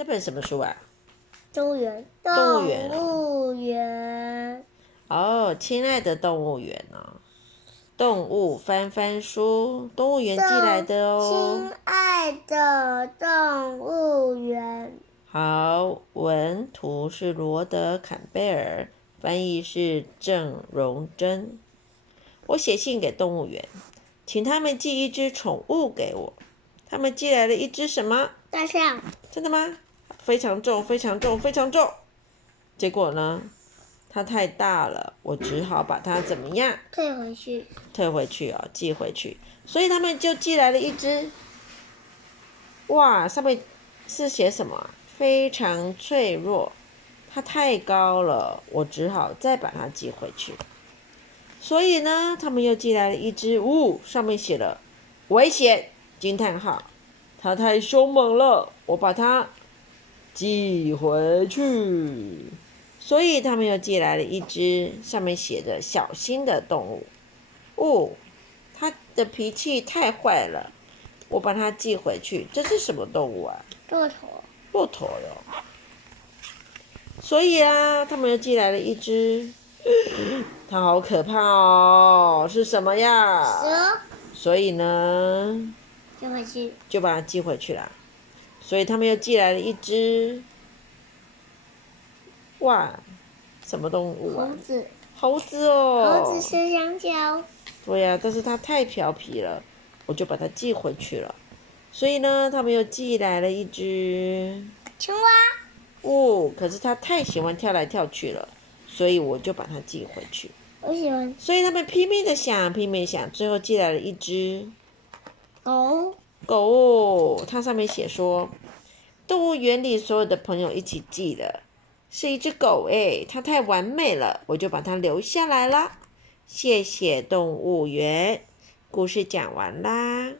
这本什么书啊？动物园。动物园动物园。哦，亲爱的动物园哦，动物翻翻书，动物园寄来的哦。亲爱的动物园。好，文图是罗德·坎贝尔，翻译是郑荣珍。我写信给动物园，请他们寄一只宠物给我。他们寄来了一只什么？大象。真的吗？非常重，非常重，非常重。结果呢？它太大了，我只好把它怎么样？退回去。退回去哦，寄回去。所以他们就寄来了一只。哇，上面是写什么？非常脆弱。它太高了，我只好再把它寄回去。所以呢，他们又寄来了一只。上面写了危险！惊叹号！它太凶猛了，我把它寄回去。所以他们又寄来了一只，上面写着小心的动物。它的脾气太坏了，我把它寄回去。这是什么动物啊？骆驼。骆驼哟。所以啊，他们又寄来了一只，它好可怕哦，是什么呀？蛇。所以呢，就把它寄回去了。所以他们又寄来了一只，哇，什么动物啊？猴子。猴子哦。猴子吃香蕉。对呀，但是它太调皮了，我就把它寄回去了。所以呢，他们又寄来了一只青蛙。可是它太喜欢跳来跳去了，所以我就把它寄回去。我喜欢。所以他们拼命的想，拼命想，最后寄来了一只狗。它上面写说，动物园里所有的朋友一起寄的，是一只狗它太完美了，我就把它留下来了。谢谢动物园，故事讲完啦。